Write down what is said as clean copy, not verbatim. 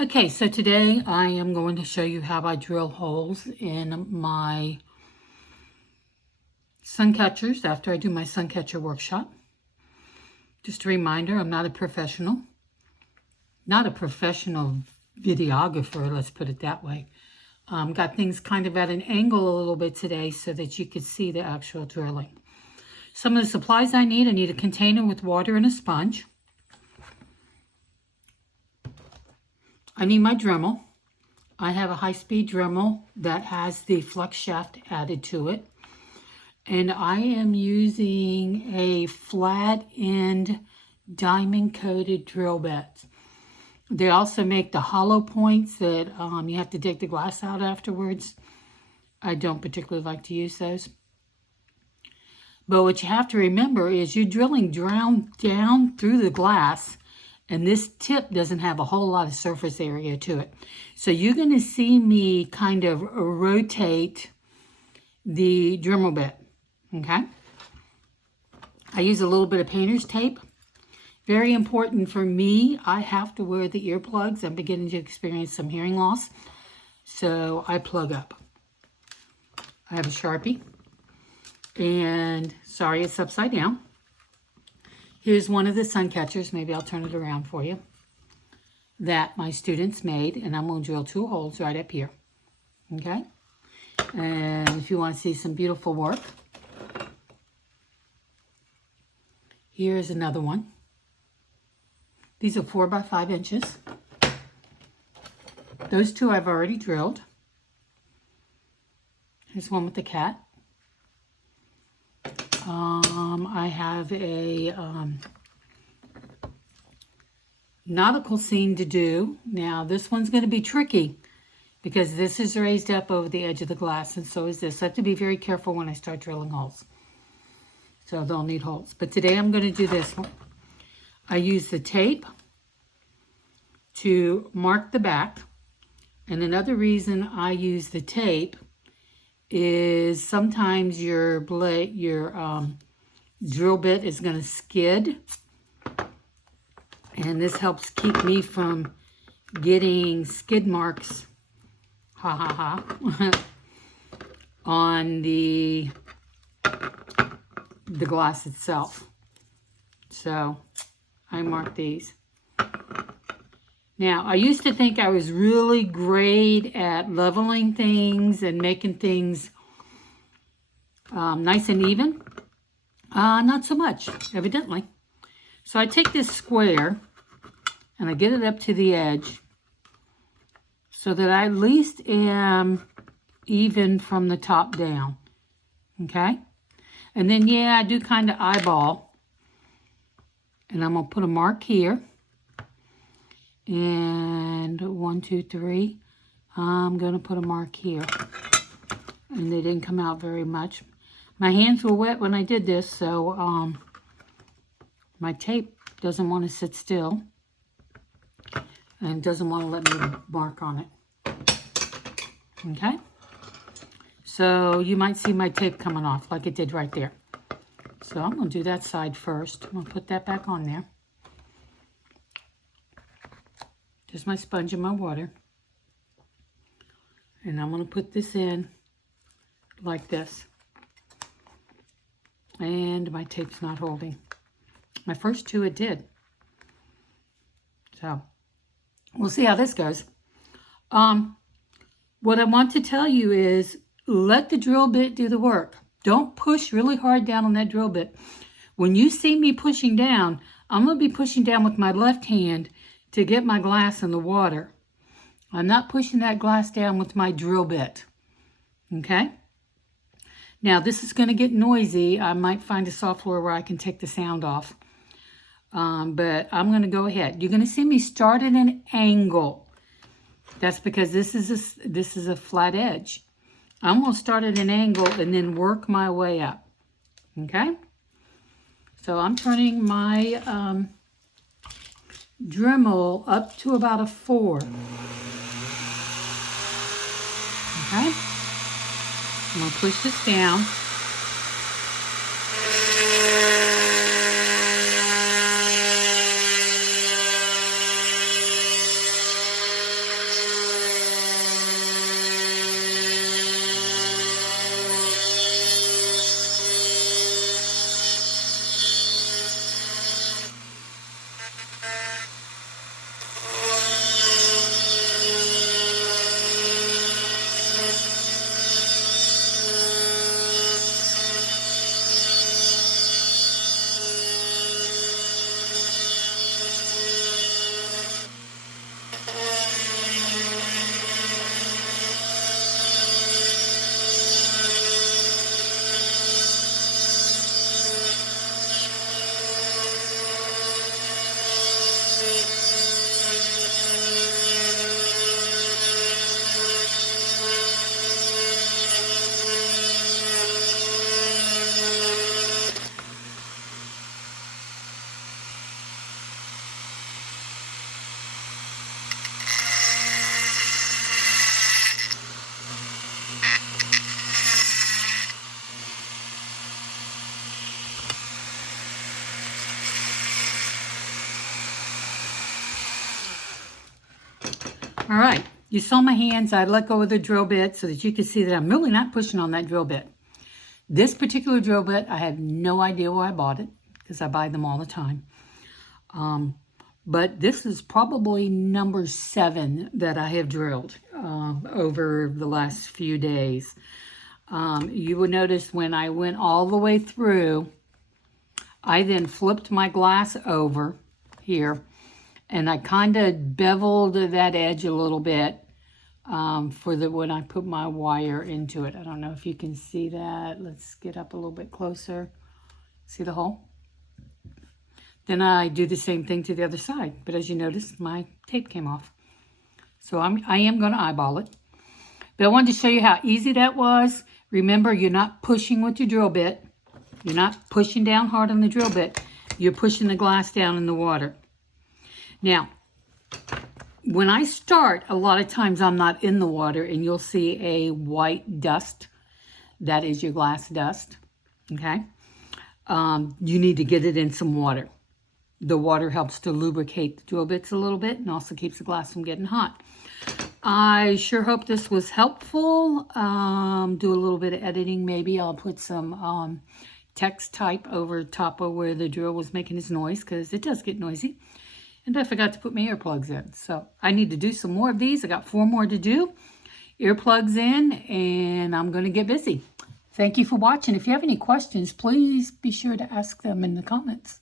Okay, so today I am going to show you how I drill holes in my sun catchers after I do my sun catcher workshop. Just a reminder, I'm not a professional videographer, let's put it that way. Got things kind of at an angle a little bit today so that you could see the actual drilling. Some of the supplies I need a container with water and a sponge. I need my Dremel. I have a high-speed Dremel that has the flux shaft added to it. And I am using a flat end diamond-coated drill bit. They also make the hollow points that you have to dig the glass out afterwards. I don't particularly like to use those. But what you have to remember is you're drilling down through the glass, and this tip doesn't have a whole lot of surface area to it. So you're going to see me kind of rotate the Dremel bit, okay? I use a little bit of painter's tape. Very important for me, I have to wear the earplugs. I'm beginning to experience some hearing loss, so I plug up. I have a Sharpie, and sorry, it's upside down. Here's one of the sun catchers, maybe I'll turn it around for you, that my students made, and I'm going to drill 2 holes right up here, okay? And if you want to see some beautiful work, here's another one. These are 4 by 5 inches. Those 2 I've already drilled. Here's one with the cat. I have a nautical scene to do. Now this one's going to be tricky because this is raised up over the edge of the glass, and so is this. I have to be very careful when I start drilling holes. So they'll need holes. But today I'm going to do this one. I use the tape to mark the back. And another reason I use the tape is sometimes your drill bit is going to skid, and this helps keep me from getting skid marks on the glass itself. So I mark these. Now, I used to think I was really great at leveling things and making things nice and even. Not so much, evidently. So I take this square and I get it up to the edge so that I at least am even from the top down, okay? And then, yeah, I do kind of eyeball. And I'm going to put a mark here. And 1, 2, 3. I'm going to put a mark here. And they didn't come out very much. My hands were wet when I did this, so my tape doesn't want to sit still. And doesn't want to let me mark on it. Okay? So you might see my tape coming off like it did right there. So I'm going to do that side first. I'm going to put that back on there. Just my sponge and my water. And I'm going to put this in like this. And my tape's not holding. My first 2 it did. So we'll see how this goes. What I want to tell you is let the drill bit do the work. Don't push really hard down on that drill bit. When you see me pushing down, I'm going to be pushing down with my left hand to get my glass in the water. I'm not pushing that glass down with my drill bit. Okay? Now, this is going to get noisy. I might find a software where I can take the sound off. But I'm going to go ahead. You're going to see me start at an angle. That's because this is a flat edge. I'm going to start at an angle and then work my way up. Okay? So I'm turning my Dremel up to about a 4. Okay? I'm going to push this down. All right, you saw my hands. I let go of the drill bit so that you can see that I'm really not pushing on that drill bit. This particular drill bit, I have no idea where I bought it because I buy them all the time. But this is probably number 7 that I have drilled over the last few days. You would notice when I went all the way through, I then flipped my glass over here, and I kind of beveled that edge a little bit for when I put my wire into it. I don't know if you can see that. Let's get up a little bit closer. See the hole? Then I do the same thing to the other side. But as you notice, my tape came off. So I am going to eyeball it. But I wanted to show you how easy that was. Remember, you're not pushing with your drill bit. You're not pushing down hard on the drill bit. You're pushing the glass down in the water. Now, when I start, a lot of times I'm not in the water and you'll see a white dust. That is your glass dust, okay? You need to get it in some water. The water helps to lubricate the drill bits a little bit and also keeps the glass from getting hot. I sure hope this was helpful. Do a little bit of editing maybe. I'll put some text type over top of where the drill was making its noise because it does get noisy. And I forgot to put my earplugs in. So I need to do some more of these. I got 4 more to do. Earplugs in, and I'm going to get busy. Thank you for watching. If you have any questions, please be sure to ask them in the comments.